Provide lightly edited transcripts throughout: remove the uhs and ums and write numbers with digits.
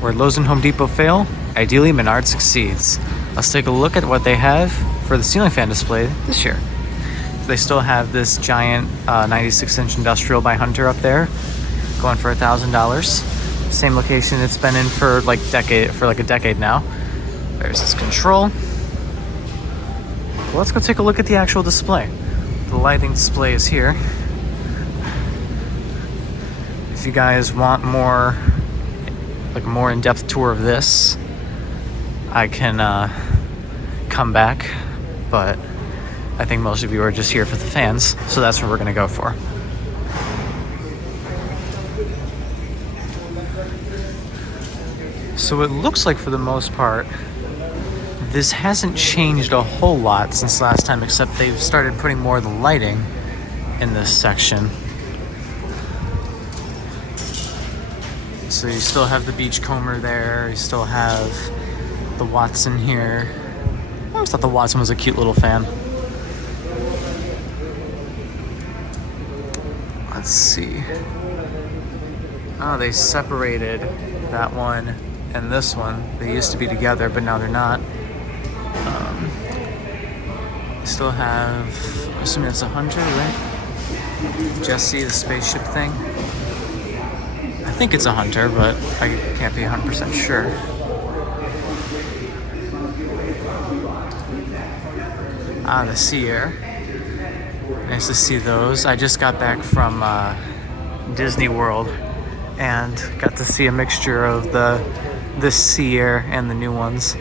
Where Lowe's and Home Depot fail, ideally Menards succeeds. Let's take a look at what they have for the ceiling fan display this year. They still have this giant 96-inch industrial by Hunter up there, going for $1,000. Same location it's been in for like a decade now. There's this control. Well, let's go take a look at the actual display. The lighting display is here. If you guys want more, like a more in-depth tour of this, I can come back, but I think most of you are just here for the fans, so that's what we're gonna go for. So it looks like for the most part, this hasn't changed a whole lot since last time, except they've started putting more of the lighting in this section. So you still have the Beachcomber there, you still have the Watson here. I always thought the Watson was a cute little fan. Let's see. Oh, they separated that one and this one. They used to be together, but now they're not. Still have, I'm assuming it's a Hunter, right? Jesse, the spaceship thing. I think it's a Hunter, but I can't be 100% sure. Ah, the Sea Air. Nice to see those. I just got back from Disney World and got to see a mixture of this Sea Air and the new ones.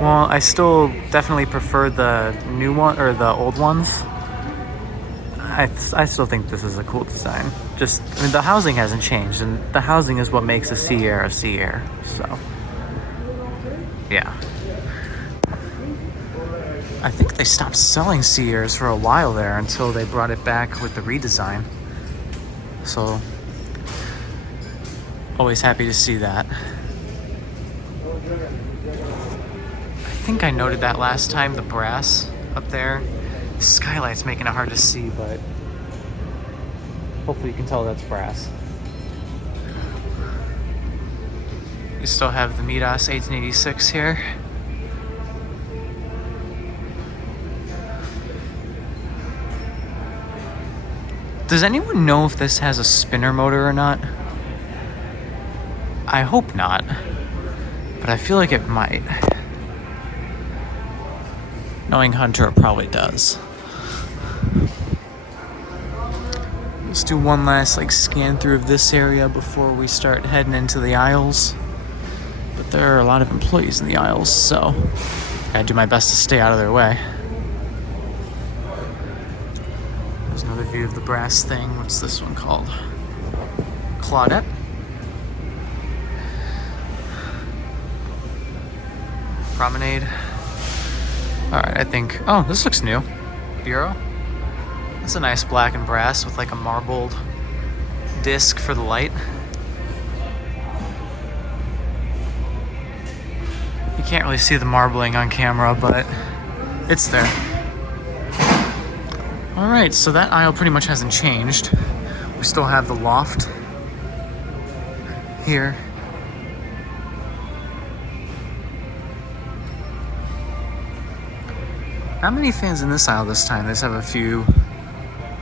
Well, I still definitely prefer the new one or the old ones. I still think this is a cool design. Just, I mean, the housing hasn't changed, and the housing is what makes a Sea Air a Sea Air. So, yeah. I think they stopped selling Sea Airs for a while there until they brought it back with the redesign. So, always happy to see that. I think I noted that last time, the brass up there. The skylight's making it hard to see, but hopefully you can tell that's brass. We still have the Menards 1886 here. Does anyone know if this has a spinner motor or not? I hope not, but I feel like it might. Knowing Hunter, it probably does. Let's do one last scan through of this area before we start heading into the aisles. But there are a lot of employees in the aisles, so I gotta do my best to stay out of their way. There's another view of the brass thing. What's this one called? Claudette. Promenade. Alright, I think... Oh, this looks new. Bureau. That's a nice black and brass with a marbled disc for the light. You can't really see the marbling on camera, but it's there. Alright, so that aisle pretty much hasn't changed. We still have the loft here. Not many fans in this aisle this time. They just have a few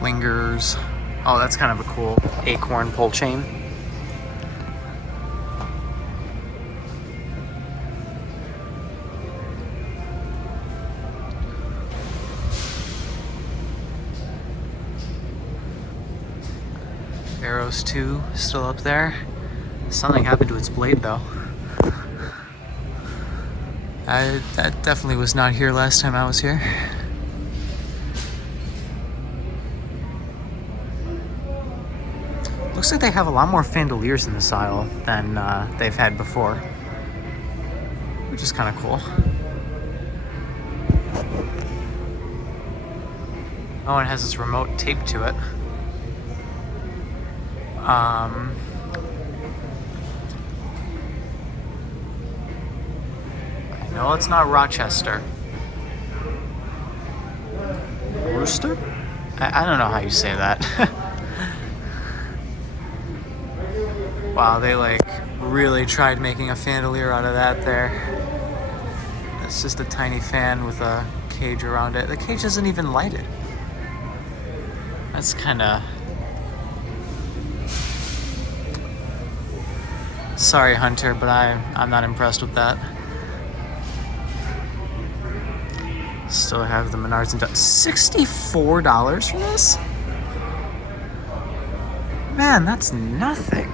lingers. Oh, that's kind of a cool acorn pull chain. Arrows 2 still up there. Something happened to its blade though. That definitely was not here last time I was here. Looks like they have a lot more fandeliers in this aisle than they've had before, which is kind of cool. Oh, and it has its remote taped to it. No, it's not Rochester. Rooster? I don't know how you say that. Wow, they really tried making a chandelier out of that there. It's just a tiny fan with a cage around it. The cage isn't even lighted. That's kind of... Sorry, Hunter, but I'm not impressed with that. Still have the Menards and $64 for this? Man, that's nothing.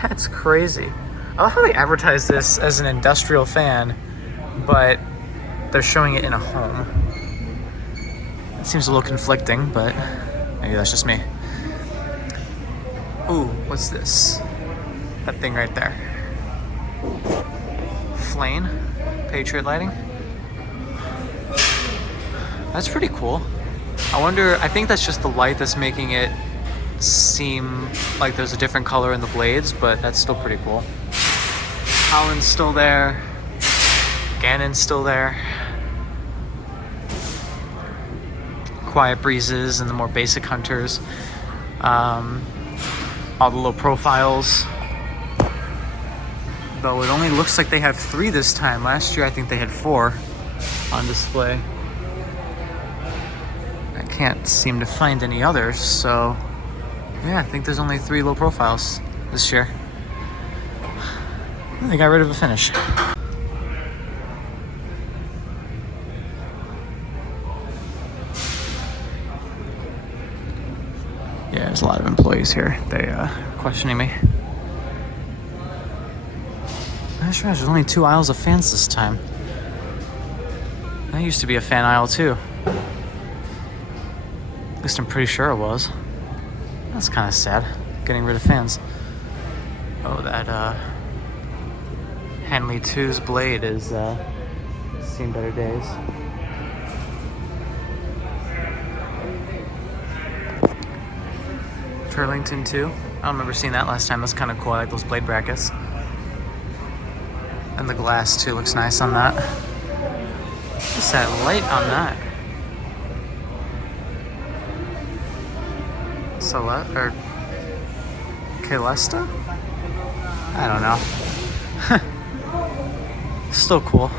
That's crazy. I love how they advertise this as an industrial fan, but they're showing it in a home. It seems a little conflicting, but maybe that's just me. Ooh, what's this? That thing right there. Flame, Patriot lighting. That's pretty cool. I think that's just the light that's making it seem like there's a different color in the blades, but that's still pretty cool. Holland's still there. Gannon's still there. Quiet Breezes and the more basic Hunters. All the low profiles. Though it only looks like they have 3 this time. Last year I think they had 4 on display. I can't seem to find any others, so yeah, I think there's only 3 low profiles this year. They got rid of a finish. Yeah, there's a lot of employees here. They questioning me. I just realized there's only 2 aisles of fans this time. That used to be a fan aisle too. At least I'm pretty sure it was. That's kind of sad, getting rid of fans. Oh, that Henley 2's blade is seen better days. Turlington 2. I don't remember seeing that last time. That's kind of cool. I like those blade brackets. And the glass too looks nice on that. What's that light on that? Or Calesta? I don't know. Still cool.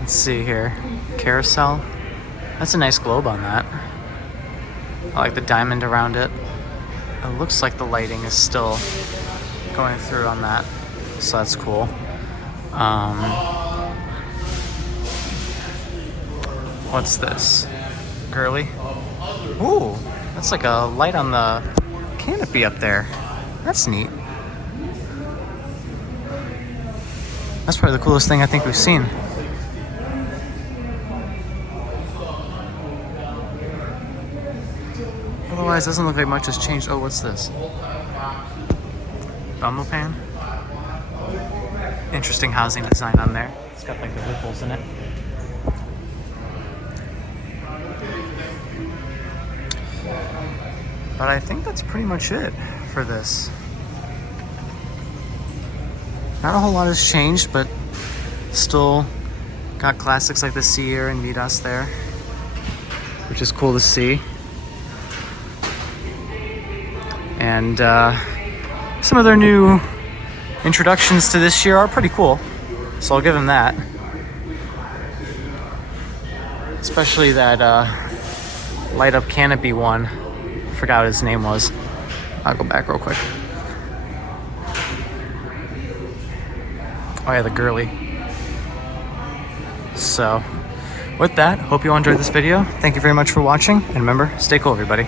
Let's see here. Carousel. That's a nice globe on that. I like the diamond around it. It looks like the lighting is still going through on that, so that's cool. What's this? Girly? Ooh, that's like a light on the canopy up there. That's neat. That's probably the coolest thing I think we've seen. Otherwise, doesn't look like much has changed. Oh, what's this? Bumble pan? Interesting housing design on there. It's got like the ripples in it. But I think that's pretty much it for this. Not a whole lot has changed, but still got classics like the Seer and Meet Us there, which is cool to see. And some of their new introductions to this year are pretty cool, so I'll give them that. Especially that light up canopy one. I forgot what his name was. I'll go back real quick. Oh yeah, the girly. So with that, hope you all enjoyed this video. Thank you very much for watching, and remember, stay cool, everybody.